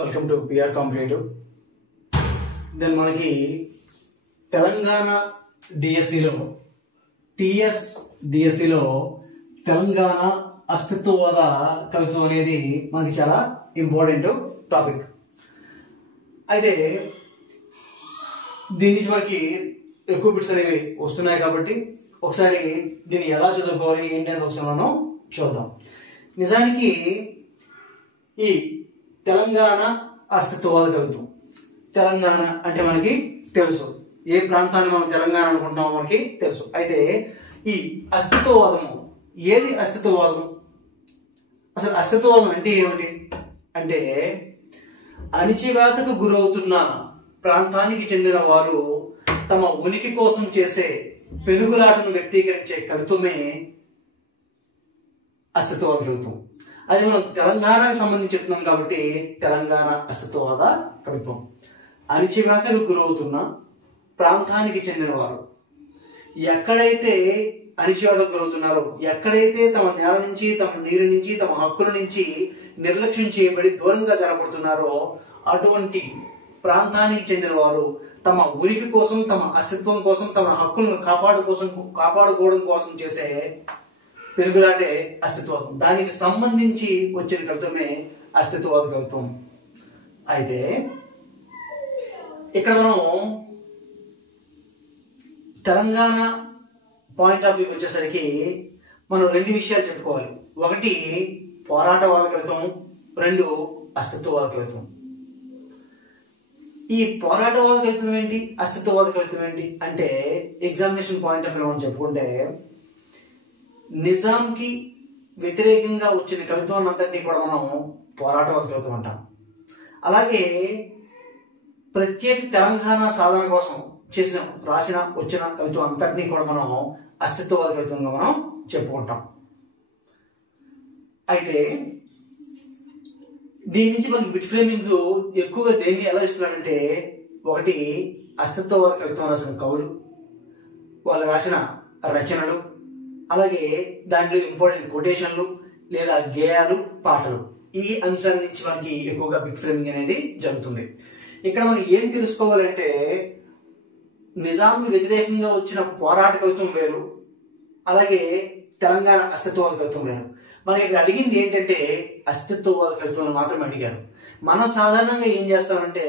Welcome to PR competitive. Then మనకి తెలంగాణ డిఎస్సిలో TS డిఎస్సిలో తెలంగాణ అస్తిత్వవాద కవిత్వం అనేది మనకి చాలా ఇంపార్టెంట్ టాపిక్. అయితే దీని నుంచి మనకి ఎక్కువ బిట్స్ అనేవి వస్తున్నాయి కాబట్టి ఒకసారి దీన్ని ఎలా చదువుకోవాలి ఏంటి అనేది ఒకసారి మనం చూద్దాం. నిజానికి ఈ తెలంగాణ అస్తిత్వవాద కవిత్వం, తెలంగాణ అంటే మనకి తెలుసు, ఏ ప్రాంతాన్ని మనం తెలంగాణ అనుకుంటామో మనకి తెలుసు. అయితే ఈ అస్తిత్వవాదము ఏది? అస్తిత్వవాదం అసలు అస్తిత్వవాదం అంటే ఏమిటి అంటే, అణిచివేతకు గురవుతున్న ప్రాంతానికి చెందిన వారు తమ ఉనికి కోసం చేసే పెనుగులాటను వ్యక్తీకరించే కవిత్వమే అస్తిత్వవాద కవిత్వం. అది మనం తెలంగాణకు సంబంధించి చెప్తున్నాం కాబట్టి తెలంగాణ అస్తిత్వవాద కవిత్వం. అణిచివేతకు గురవుతున్న ప్రాంతానికి చెందినవారు ఎక్కడైతే అణిచివేతకు గురవుతున్నారో, ఎక్కడైతే తమ నేల నుంచి, తమ నీరు నుంచి, తమ హక్కుల నుంచి నిర్లక్ష్యం చేయబడి దూరంగా జరపడుతున్నారో అటువంటి ప్రాంతానికి చెందిన వారు తమ ఉనికి కోసం, తమ అస్తిత్వం కోసం, తమ హక్కులను కాపాడుకోవడం కోసం చేసే పెరుగులాటే అస్తిత్వవాదం. దానికి సంబంధించి వచ్చిన కవిత్వమే అస్తిత్వవాద కవిత్వం. అయితే ఇక్కడ మనం తెలంగాణ పాయింట్ ఆఫ్ వ్యూ వచ్చేసరికి మనం రెండు విషయాలు చెప్పుకోవాలి. ఒకటి పోరాటవాద కవిత్వం, రెండు అస్తిత్వవాద కవిత్వం. ఈ పోరాటవాద కవిత్వం ఏంటి, అస్తిత్వవాద కవిత్వం ఏంటి అంటే, ఎగ్జామినేషన్ పాయింట్ ఆఫ్ వ్యూ మనం చెప్పుకుంటే నిజాంకి వ్యతిరేకంగా వచ్చిన కవిత్వాన్ని అంతటినీ కూడా మనం పోరాటవాద కవిత్వం అంటాం. అలాగే ప్రత్యేక తెలంగాణ సాధన కోసం వచ్చిన కవిత్వం అంతటినీ కూడా మనం అస్తిత్వవాద కవిత్వంగా మనం చెప్పుకుంటాం. అయితే దీని నుంచి మనకి బిట్ ఫ్రేమింగ్ ఎక్కువగా దేన్ని ఎలా ఇస్తున్నాడంటే, ఒకటి అస్తిత్వవాద కవిత్వం రాసిన కవులు, వాళ్ళు రాసిన రచనలు, అలాగే దాంట్లో ఇంపార్టెంట్ కొటేషన్లు లేదా గేయాలు, పాటలు, ఈ అంశాల నుంచి మనకి ఎక్కువగా బిట్ ఫ్రేమింగ్ అనేది జరుగుతుంది. ఇక్కడ మనం ఏం తెలుసుకోవాలంటే, నిజాం వ్యతిరేకంగా వచ్చిన పోరాట కవిత్వం వేరు, అలాగే తెలంగాణ అస్తిత్వవాద కవిత్వం వేరు. మనకి ఇక్కడ అడిగింది ఏంటంటే అస్తిత్వవాద కవిత్వం మాత్రమే అడిగారు. మనం సాధారణంగా ఏం చేస్తామంటే,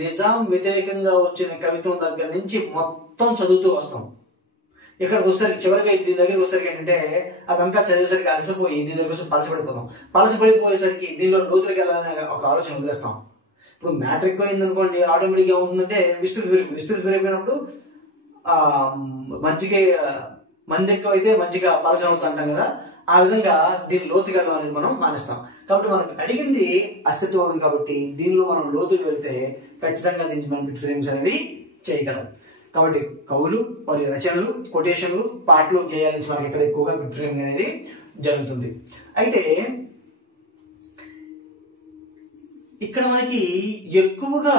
నిజాం వ్యతిరేకంగా వచ్చిన కవిత్వం దగ్గర నుంచి మొత్తం చదువుతూ వస్తాం. ఇక్కడికి వచ్చేసరికి చివరికి దీని దగ్గరికి వచ్చేసరికి ఏంటంటే అదంతా చదివేసరికి అలసిపోయి దీని దగ్గర వచ్చి పలసపడిపోతాం. పలసపడిపోయేసరికి దీనిలో లోతులకు వెళ్ళాలనే ఒక ఆలోచన వదిలేస్తాం. ఇప్పుడు మ్యాటర్ ఎక్కువైంది అనుకోండి, ఆటోమేటిక్గా ఏమవుతుందంటే విస్తృతి పెరిగిపోయినప్పుడు మంది ఎక్కువైతే మంచిగా పలసన అవుతుంది అంటాం కదా, ఆ విధంగా దీని లోతుకి వెళ్ళడం అనేది మనం మానేస్తాం. కాబట్టి మనకు అడిగింది అస్తిత్వం కాబట్టి దీనిలో మనం లోతుకి వెళ్తే ఖచ్చితంగా దీనికి మనం బిట్ ఫ్రేమ్స్ అనేవి చేయగలం. కాబట్టి కవులు, వారి రచనలు, కొటేషన్లు, పాటలు, గేయాల నుంచి మనకి ఇక్కడ ఎక్కువగా బిట్ ఫ్రేమింగ్ అనేది జరుగుతుంది. అయితే ఇక్కడ మనకి ఎక్కువగా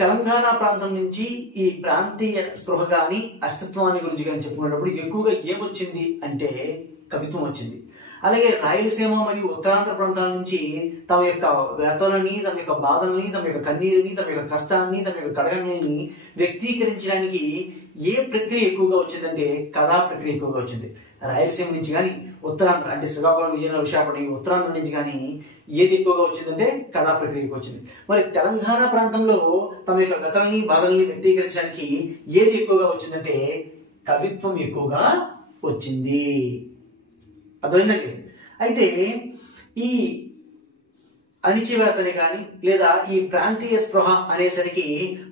తెలంగాణ ప్రాంతం నుంచి ఈ ప్రాంతీయ స్పృహ కానీ అస్తిత్వాన్ని గురించి కానీ చెప్పుకునేటప్పుడు ఎక్కువగా ఏమొచ్చింది అంటే కవిత్వం వచ్చింది. అలాగే రాయలసీమ మరియు ఉత్తరాంధ్ర ప్రాంతాల నుంచి తమ యొక్క వ్యతలని, తమ యొక్క బాధల్ని, తమ యొక్క కన్నీరుని, తమ యొక్క కష్టాన్ని, తమ యొక్క కడగని వ్యక్తీకరించడానికి ఏ ప్రక్రియ ఎక్కువగా వచ్చిందంటే కథా ప్రక్రియ ఎక్కువగా వచ్చింది. రాయలసీమ నుంచి కానీ, ఉత్తరాంధ్ర అంటే శ్రీకాకుళం, విజయనగరం, విశాఖపట్నం, ఉత్తరాంధ్ర నుంచి కానీ ఏది ఎక్కువగా వచ్చిందంటే కథా ప్రక్రియకు వచ్చింది. మరి తెలంగాణ ప్రాంతంలో తమ యొక్క వ్యతలని, బాధల్ని వ్యక్తీకరించడానికి ఏది ఎక్కువగా వచ్చిందంటే కవిత్వం ఎక్కువగా వచ్చింది. అర్థమైందండి? అయితే ఈ అణిచివేతని కానీ లేదా ఈ ప్రాంతీయ స్పృహ అనేసరికి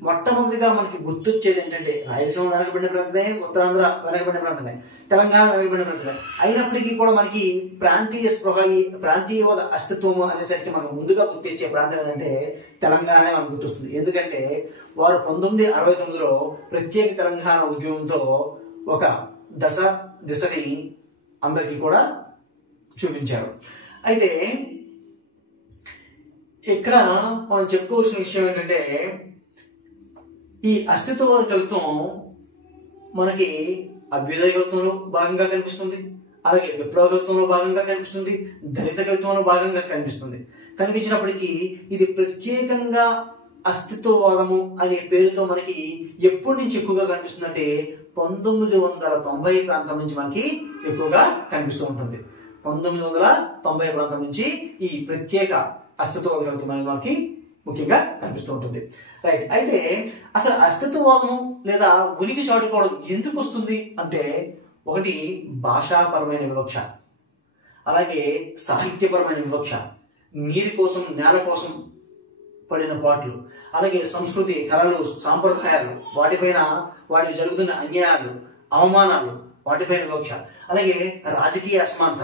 మొట్టమొదటిగా మనకి గుర్తొచ్చేది ఏంటంటే రాయలసీమ వెనకబడిన ప్రాంతమే, ఉత్తరాంధ్ర వెనకబడిన ప్రాంతమే, తెలంగాణ వెనకబడిన ప్రాంతమే. అయినప్పటికీ కూడా మనకి ప్రాంతీయ స్పృహ, ప్రాంతీయవాద అస్తిత్వం అనేసరికి మనకు ముందుగా గుర్తించే ప్రాంతం ఏంటంటే తెలంగాణనే మనకు గుర్తొస్తుంది. ఎందుకంటే వారు 1969లో ప్రత్యేక తెలంగాణ ఉద్యమంతో ఒక దిశని అందరికీ కూడా చూపించారు. అయితే ఇక్కడ మనం చెప్పుకోవాల్సిన విషయం ఏంటంటే, ఈ అస్తిత్వవాద కవిత్వం మనకి అభ్యుదయ కవిత్వంలో భాగంగా కనిపిస్తుంది, అలాగే విప్లవ కవిత్వంలో భాగంగా కనిపిస్తుంది, దళిత కవిత్వంలో భాగంగా కనిపిస్తుంది. కనిపించినప్పటికీ ఇది ప్రత్యేకంగా అస్తిత్వవాదము అనే పేరుతో మనకి ఎప్పటి నుంచి ఎక్కువగా కనిపిస్తుందంటే 1990 ప్రాంతం నుంచి మనకి ఎక్కువగా కనిపిస్తూ ఉంటుంది. 1990 ప్రాంతం నుంచి ఈ ప్రత్యేక అస్తిత్వవాద కవిత్వం అనేది మనకి ముఖ్యంగా కనిపిస్తూ ఉంటుంది. రైట్. అయితే అసలు అస్తిత్వవాదము లేదా ఉనికి చాటుకోవడం ఎందుకు వస్తుంది అంటే, ఒకటి భాషాపరమైన వివక్ష, అలాగే సాహిత్యపరమైన వివక్ష, నీరు కోసం నేల కోసం పడిన పాటలు, అలాగే సంస్కృతి, కళలు, సాంప్రదాయాలు, వాటిపైన వాటికి జరుగుతున్న అన్యాయాలు, అవమానాలు, వాటిపైన వివక్ష, అలాగే రాజకీయ అసమానత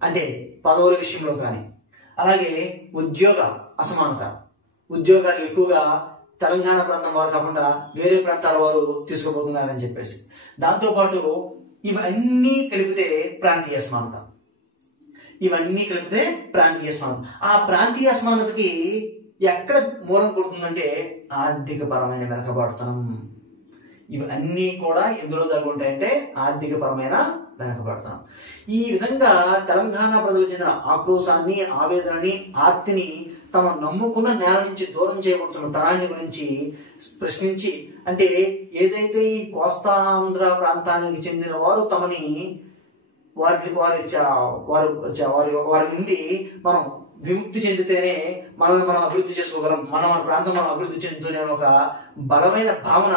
అంటే పదవుల విషయంలో కానీ, అలాగే ఉద్యోగ అసమానత, ఉద్యోగాలు ఎక్కువగా తెలంగాణ ప్రాంతం వారు కాకుండా వేరే ప్రాంతాల వారు తీసుకుపోతున్నారని చెప్పేసి, దాంతోపాటు ఇవన్నీ కలిపితే ప్రాంతీయ అసమానత, ఇవన్నీ కలిపితే ప్రాంతీయ అసమానత. ఆ ప్రాంతీయ అసమానతకి ఎక్కడ మూలం కొడుతుందంటే ఆర్థిక పరమైన వెనకబాటుతనం. ఇవన్నీ కూడా ఎందులో తగ్గుంటాయంటే ఆర్థిక పరమైన వెనకబాటుతనం. ఈ విధంగా తెలంగాణ ప్రజలకు చెందిన ఆక్రోశాన్ని, ఆవేదనని, ఆర్తిని తమ నమ్ముకున్న నేల నుంచి దూరం చేయబడుతున్న తరాన్ని గురించి ప్రశ్నించి, అంటే ఏదైతే ఈ కోస్తాంధ్ర ప్రాంతానికి చెందిన వారు తమని వారి నుండి మనం విముక్తి చెందితేనే మనల్ని మనం అభివృద్ధి చేసుకోగలం, మన ప్రాంతం మనం అభివృద్ధి చెందుతూనే ఒక బలమైన భావన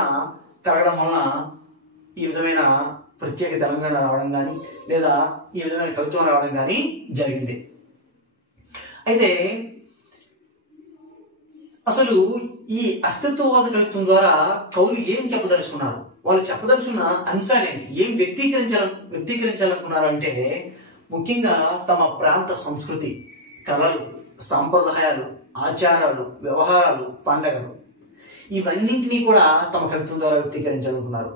కలగడం వలన ఈ విధమైన ప్రత్యేక తెలంగాణ రావడం కానీ లేదా ఈ విధమైన కవిత్వం రావడం కానీ జరిగింది. అయితే అసలు ఈ అస్తిత్వవాద కవిత్వం ద్వారా కవులు ఏం చెప్పదలుచుకున్నారు, వాళ్ళు చెప్పదలుచుకున్న అంశాలేంటి, ఏం వ్యక్తీకరించాలనుకున్నారు అంటే, ముఖ్యంగా తమ ప్రాంత సంస్కృతి, కళలు, సాంప్రదాయాలు, ఆచారాలు, వ్యవహారాలు, పండగలు, ఇవన్నింటినీ కూడా తమ కవిత్వం ద్వారా వ్యక్తీకరించాలనుకున్నారు.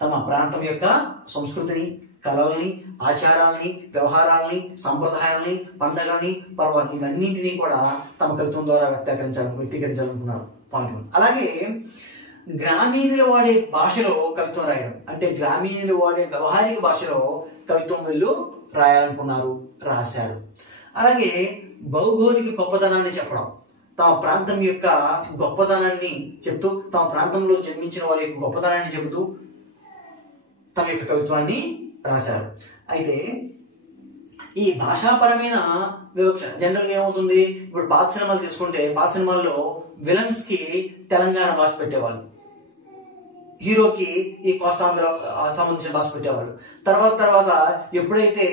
తమ ప్రాంతం యొక్క సంస్కృతిని, కళలని, ఆచారాలని, వ్యవహారాలని, సంప్రదాయాలని, పండగలని, పర్వాలని, ఇవన్నింటినీ కూడా తమ కవిత్వం ద్వారా వ్యక్తీకరించాలనుకున్నారు. పాయింట్ 1. అలాగే గ్రామీణులు వాడే భాషలో కవిత్వం రాయడం, అంటే గ్రామీణులు వాడే వ్యవహారిక భాషలో కవిత్వం వీళ్ళు రాయాలనుకున్నారు, రాశారు. అలాగే భౌగోళిక గొప్పతనాన్ని చెప్పడం, తమ ప్రాంతం యొక్క గొప్పతనాన్ని చెప్తూ, తమ ప్రాంతంలో జన్మించిన వారి యొక్క గొప్పతనాన్ని చెబుతూ తమ యొక్క కవిత్వాన్ని రాశారు. అయితే ఈ భాషాపరమైన వివక్ష జనరల్గా ఏమవుతుంది, ఇప్పుడు పాత సినిమాలు తీసుకుంటే పాత సినిమాల్లో విలన్స్ కి తెలంగాణ భాష పెట్టేవాళ్ళు, హీరోకి ఈ కోస్తాంధ్ర సంబంధించిన భాష పెట్టేవాళ్ళు. తర్వాత ఎప్పుడైతే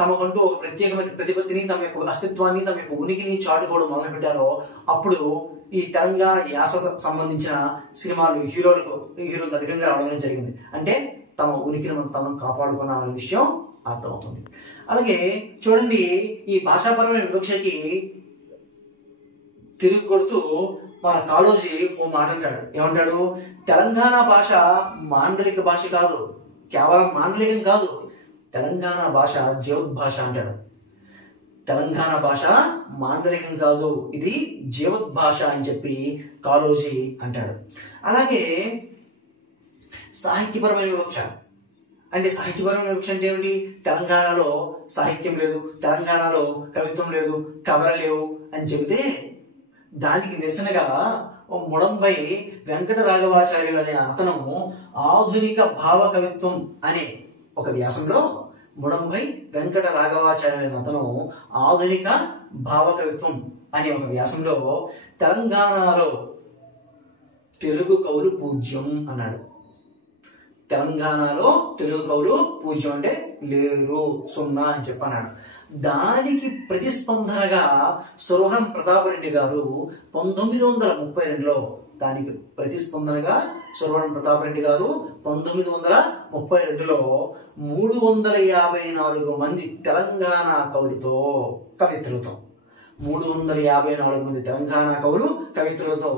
తమకంటూ ఒక ప్రత్యేకమైన ప్రతిపత్తిని, తమ యొక్క అస్తిత్వాన్ని, తమ యొక్క ఉనికిని చాటుకోవడం మొదలు పెట్టారో అప్పుడు ఈ తెలంగాణ యాస సంబంధించిన సినిమాలు హీరోలకు అధికంగా రావడం జరిగింది. అంటే తమ ఉనికిని మనం కాపాడుకున్నామనే విషయం అర్థమవుతుంది. అలాగే చూడండి, ఈ భాషాపరమైన వివక్షకి తిరిగి కొడుతూ మన కాళోజీ ఓ మాట అంటాడు. ఏమంటాడు? తెలంగాణ భాష మాండలిక భాష కాదు, కేవలం మాండలికం కాదు, తెలంగాణ భాష జీవద్భాష అంటాడు. తెలంగాణ భాష మాండలికం కాదు, ఇది జీవద్భాష అని చెప్పి కాళోజీ అంటాడు. అలాగే సాహిత్యపరమైన వివక్ష అంటే, సాహిత్యపరమైన వివక్ష అంటే ఏమిటి? తెలంగాణలో సాహిత్యం లేదు, తెలంగాణలో కవిత్వం లేదు, కథలు లేవు అని చెబితే దానికి నిరసనగా ముడంబై వెంకట రాఘవాచార్యులు అనే అతను ఆధునిక భావ కవిత్వం అనే ఒక వ్యాసంలో, ముడంబై వెంకట రాఘవాచార్యులు అనే అతను ఆధునిక భావ కవిత్వం అనే ఒక వ్యాసంలో తెలంగాణలో తెలుగు కవులు పూజ్యం అన్నాడు. తెలంగాణలో తెలుగు కవులు పూజ్యం అంటే లేరు, సున్నా అని చెప్పన్నాడు. దానికి ప్రతిస్పందనగా సురవరం ప్రతాపరెడ్డి గారు 1932లో దానికి ప్రతిస్పందనగా సురవరం ప్రతాపరెడ్డి గారు 1932లో 354 మంది తెలంగాణ కవులతో కవిత్రులతో 354 మంది తెలంగాణ కవులు కవిత్రులతో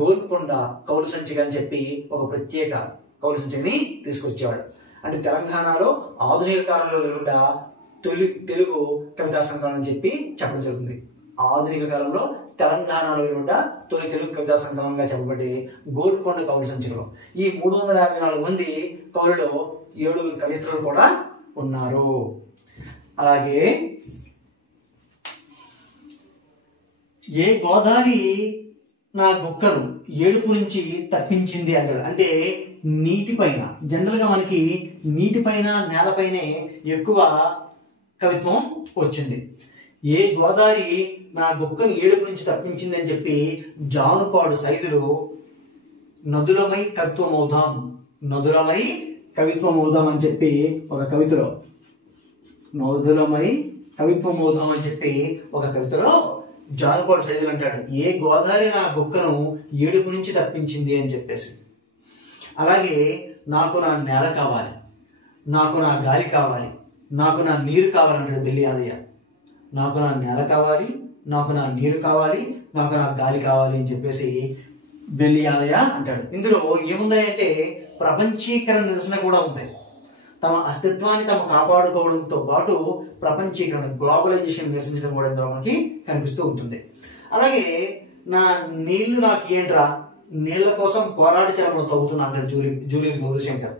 గోల్కొండ కవుల సంచిక అని చెప్పి ఒక ప్రత్యేక కవుల సంచికని తీసుకొచ్చేవాడు. అంటే తెలంగాణలో ఆధునిక కాలంలో వెలువడ్డ తెలుగు కవితా సంకలనం అని చెప్పి చెప్పడం జరుగుతుంది. ఆధునిక కాలంలో తెలంగాణలో వెలువడ్డ తొలి తెలుగు కవితా సంకలనంగా చెప్పబడి గోల్కొండ కవుల సంచికలో ఈ 354 మంది కవులలో 7 కవిత్రులు కూడా ఉన్నారు. అలాగే ఏ గోదావరి నా గుక్కను ఏడుపు నుంచి తప్పించింది అంటాడు. అంటే నీటిపైన, జనరల్గా మనకి నీటిపైన నేలపైనే ఎక్కువ కవిత్వం వచ్చింది. ఏ గోదావరి నా గుక్కను ఏడుపు నుంచి తప్పించింది అని చెప్పి జానుపాడు సైదులు నదులమై కవిత్వం అవుదాం, నదులమై కవిత్వం అవుదాం అని చెప్పి ఒక కవితలో, నదులమై కవిత్వం అవుదాం అని చెప్పి ఒక కవితలో జానుపాడు సైదులు అంటాడు, ఏ గోదావరి నా గుక్కను ఏడుపు నుంచి తప్పించింది అని చెప్పేసి. అలాగే నాకు నా నేల కావాలి, నాకు నా గాలి కావాలి, నాకు నా నీరు కావాలంటాడు బెల్లి యాదయ్య. నాకు నా నేల కావాలి, నాకు నా నీరు కావాలి, నాకు నా గాలి కావాలి అని చెప్పేసి బెల్లి యాదయ్య అంటాడు. ఇందులో ఏమున్నాయంటే ప్రపంచీకరణ నిరసన కూడా ఉంది. తమ అస్తిత్వాన్ని తమ కాపాడుకోవడంతో పాటు ప్రపంచీకరణ, గ్లోబలైజేషన్ నిరసించడం కూడా ఇందులో మనకి కనిపిస్తూ ఉంటుంది. అలాగే నా నీళ్లు నాకు ఏంట్రా, నీళ్ల కోసం పోరాడి చరంలో తవ్వుతున్నా అంటాడు జూలూరి గౌరీశంకర్.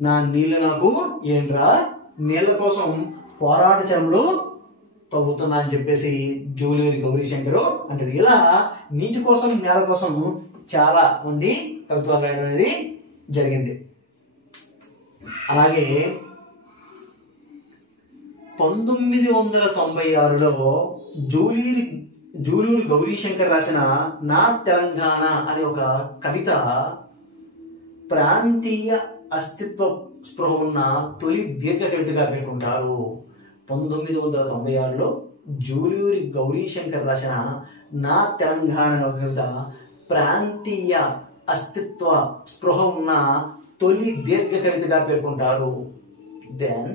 నా నీళ్లు నాకు ఏంట్రా, నీళ్ల కోసం పోరాట చరంలో తవ్వుతున్నా అని చెప్పేసి జూలూరి గౌరీశంకర్ అంటాడు. ఇలా నీటి కోసం, నేల కోసం చాలా మంది కవిత్వాలు రాయడం అనేది జరిగింది. అలాగే 1996లో జూలూరి గౌరీశంకర్ రాసిన నా తెలంగాణ అనే ఒక కవిత ప్రాంతీయ అస్తిత్వ స్పృహ ఉన్న తొలి దీర్ఘ కవితగా పేర్కొంటారు. 1996లో జూలూరి గౌరీశంకర్ రాసిన నా తెలంగాణ అనే ఒక కవిత ప్రాంతీయ అస్తిత్వ స్పృహ ఉన్న తొలి దీర్ఘ కవితగా పేర్కొంటారు. దెన్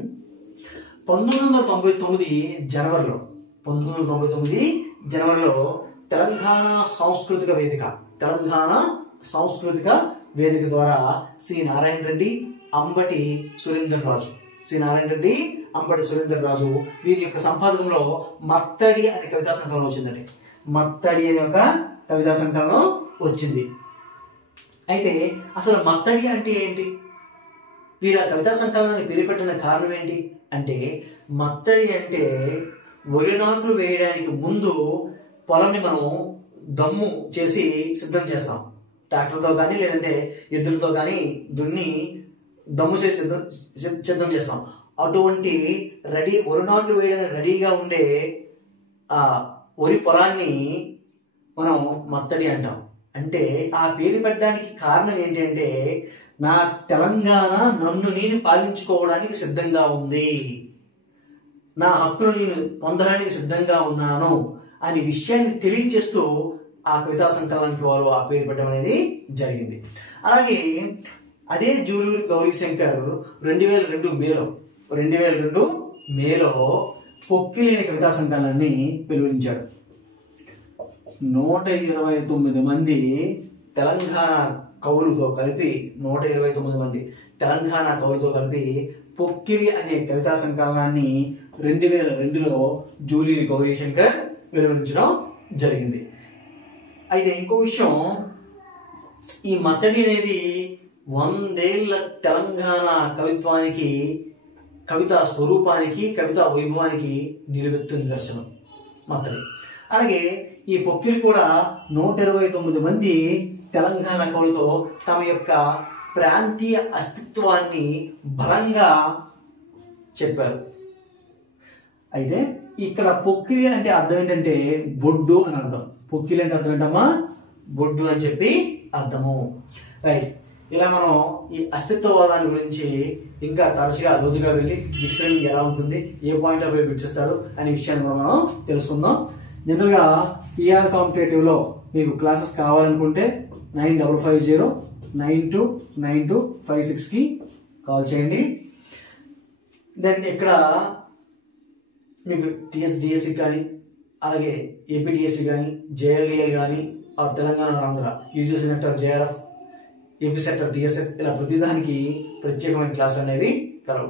1999 జనవరిలో తెలంగాణ సాంస్కృతిక వేదిక ద్వారా సి నారాయణ రెడ్డి, అంబటి సురేందర్ రాజు వీరి యొక్క సంపాదకంలో మత్తడి అనే కవితా సంకలనం వచ్చిందండి. మత్తడి అనే ఒక కవితా సంకలనం వచ్చింది. అయితే అసలు మత్తడి అంటే ఏంటి, వీరు ఆ కవితా సంకలనాన్ని పేరు పెట్టిన కారణం ఏంటి అంటే, మత్తడి అంటే వరి నాట్లు వేయడానికి ముందు పొలాన్ని మనం దమ్ము చేసి సిద్ధం చేస్తాం. ట్రాక్టర్తో కానీ లేదంటే ఎద్దులతో కానీ దున్ని దమ్ము చేసి సిద్ధం చేస్తాం. అటువంటి వరి నాట్లు వేయడానికి రెడీగా ఉండే ఆ వరి పొలాన్ని మనం మత్తడి అంటాం. అంటే ఆ పేరు పెట్టడానికి కారణం ఏంటంటే, నా తెలంగాణ నన్ను నేను పాలించుకోవడానికి సిద్ధంగా ఉంది, నా హక్కులను నేను పొందడానికి సిద్ధంగా ఉన్నాను అనే విషయాన్ని తెలియజేస్తూ ఆ కవితా సంకలనానికి వారు ఆ పేరు పెట్టడం అనేది జరిగింది. అలాగే అదే జూలూరి గౌరీశంకర్ 2002 మేలో పొక్కిలి అనే కవితా సంకలనాన్ని వెలువరించాడు. 129 మంది తెలంగాణ కవులతో కలిపి పొక్కిలి అనే కవితా సంకలనాన్ని 2002లో జూలూరి గౌరీశంకర్ వెలువరించడం జరిగింది. అయితే ఇంకో విషయం, ఈ మత్తడి అనేది 100 ఏళ్ల తెలంగాణ కవిత్వానికి, కవితా స్వరూపానికి, కవితా వైభవానికి నిలువెత్తు నిదర్శనం మత్తడి. అలాగే ఈ పొక్కిలి కూడా 129 మంది తెలంగాణ కవులతో తమ యొక్క ప్రాంతీయ అస్తిత్వాన్ని బలంగా చెప్పారు. అయితే ఇక్కడ పొక్కిలి అంటే అర్థం ఏంటంటే బొడ్డు అని అర్థం. పొక్కిలి అంటే అర్థం ఏంటమ్మా, బొడ్డు అని చెప్పి అర్థము. రైట్, ఇలా మనం ఈ అస్తిత్వవాదాన్ని గురించి ఇంకా తరచుగా లోతుగా వెళ్ళి బిట్ ఫ్రేమింగ్ ఎలా ఉంటుంది, ఏ పాయింట్ ఆఫ్ వ్యూ బిట్స్ ఇస్తాడు అనే విషయాన్ని మనం తెలుసుకుందాం. జనరల్గా పిఆర్ కాంపిటేటివ్లో మీకు క్లాసెస్ కావాలనుకుంటే 9550929256కి కాల్ చేయండి. దెన్ ఇక్కడ మీకు డిఎస్సి కానీ, అలాగే ఏపీడిఎస్సి కానీ, జేఎల్డిఎల్ కానీ, Telangana Andhra UGC net, JRF, AP sector, DSF ఇలా ప్రతిదానికి ప్రత్యేకమైన క్లాసులు అనేవి కలవు.